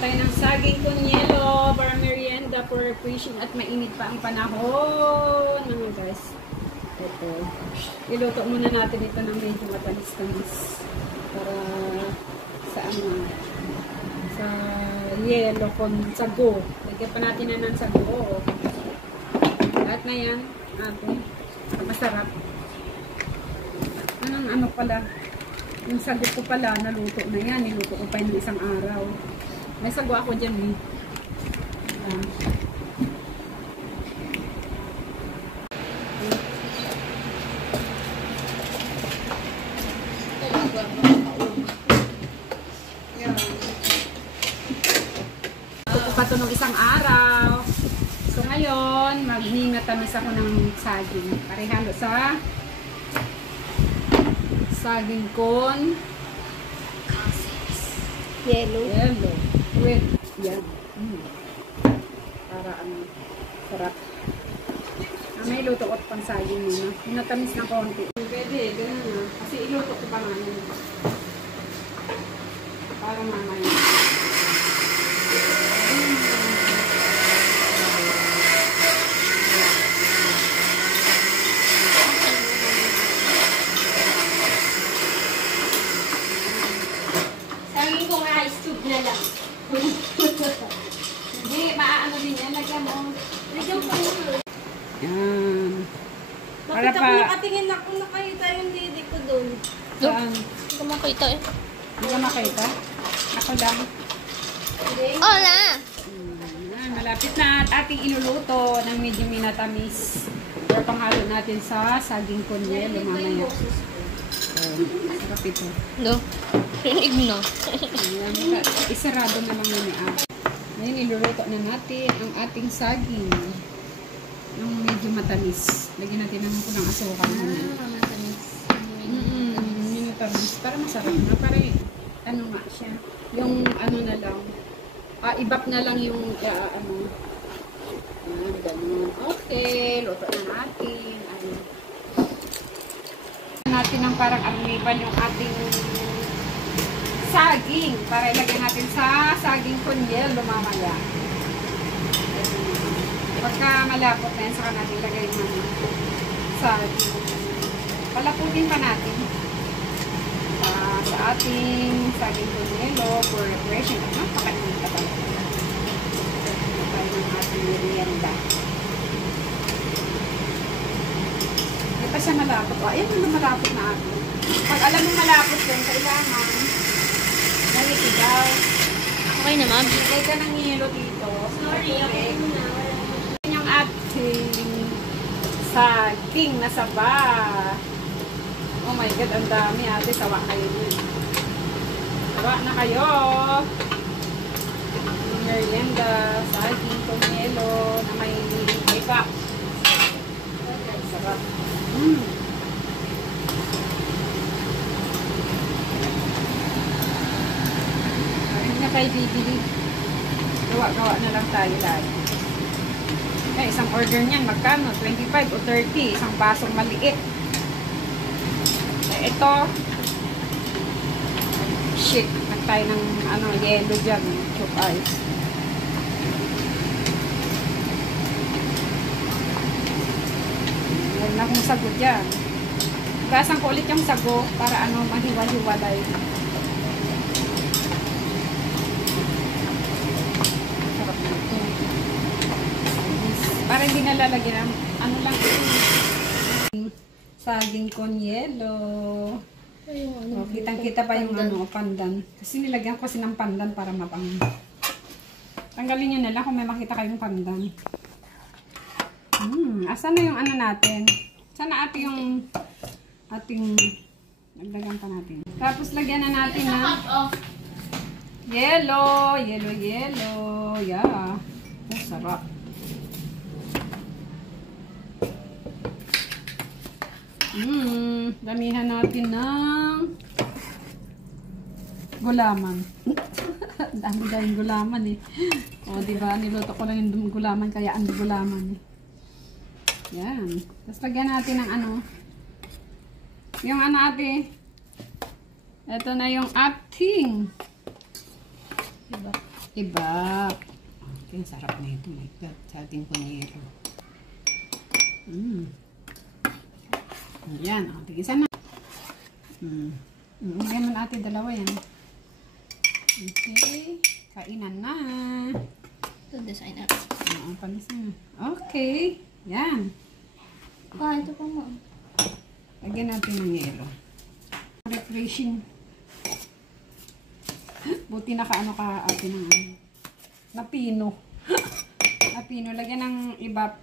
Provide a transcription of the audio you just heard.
Tayo ng saging kunyelo para merienda for refreshing at mainit pa ang panahon. Mga guys. Ito. Iluto muna natin ito ng medyo matamis-tamis. Para sa ano, sa yelo con sago. Lagyan pa natin na ng sago. Lahat na yan. Masarap. Ano pala. Yung sago ko pala, naluto na yan. Niluto ko pa yung isang araw. May sago ako dyan eh. Luto ko pa ito nung isang araw. So ngayon, magningatamis ako ng saging. Parehalo sa saging con yellow. Wait, yan. Para ano, sarap. May luto ko pang saging muna. Natamis na konti. Pwede, ganun na. Kasi iluto ko pa nga yun. Para mamaya. Saging ko nga ice cube na lang. Hindi, maaano din yan. Lagyan mo. Lagyan ko muna. Yan. Para Nakita ko nakatingin na kung nakita yung didi ko doon. Saan? Hindi ko makita eh. Hindi ka makita? Ako lang. Hola! Malapit na at ating iluluto ng medyo minatamis. Pero panghalo natin sa saging kunyelo mamaya. Sarap ito. No. Rinig na. Isarado na lang yun eh. Ngayon iluluto na natin ang ating saging. Yung medyo matamis. Lagyan natin naman po ng asukal muna. Matamis. Yung matamis. Para masarap na. Para ano nga siya. Yung ano na lang. Ibap na lang yung ano. Yan, ganun. Okay. Luto na natin. Natin ng parang arniban yung ating saging para ilagay natin sa saging kunyelo mamaya. Pagka malapot na yan, saka natin ilagay yung saging. Palaputin pa natin sa ating saging kunyelo for refreshing. Napakainit ka ba? Tayo ng ating merienda. Hindi pa siya malapot. Ayan na malapot na ako. Pag alam mo malapot din, kailangan nalitigaw. Okay na, ma'am. Ilagay ka ng yelo dito. Sorry, okay na. Yung ating saging na saba. Oh my God, ang dami ate. Sawa kayo nun. Sawa na kayo. Merienda, saging, kunyelo, na may iba. Sarap. Hindi na tayo bibili. Gawa-gawa na lang tayo lagi. Isang order niyan, magkano? 25 o 30. Isang basong maliit. Ito, shit. Nagtayo ng yellow dyan. Choke ice. Meron na akong sago dyan. Gasan ko ulit yung sago para mahiwa-hiwalay. Sarap na ito. Para hindi nalalagyan ng lang saging kunyelo. Kitang-kita pa yung pandan. Kasi nilagyan ko kasi ng pandan para mapang. Tanggalin nyo na lang kung may makita kayong pandan. Asan na yung natin? Sana yung ating nagdagan pa natin. Tapos lagyan na natin na yellow. Yeah. Sarap. Damihan natin ng gulaman. Dami-daming gulaman eh. O, diba? Niluto ko lang yung gulaman kaya ang gulaman eh. Yan. Tapos lagyan natin ng yung ate. Ito na yung ating Iba. Ang sarap na ito. My God. Sa ating kunyero. Ayan. O, tigisan na. Lagyan mo natin dalawa yan. Okay. Kainan na. Ito, design up. Oo, panis na. Okay. Yan. Ito pa mo. Lagyan natin ng yelo. Refreshing. Buti nakaano ka atin ng napino. Napino. Lagyan ng iba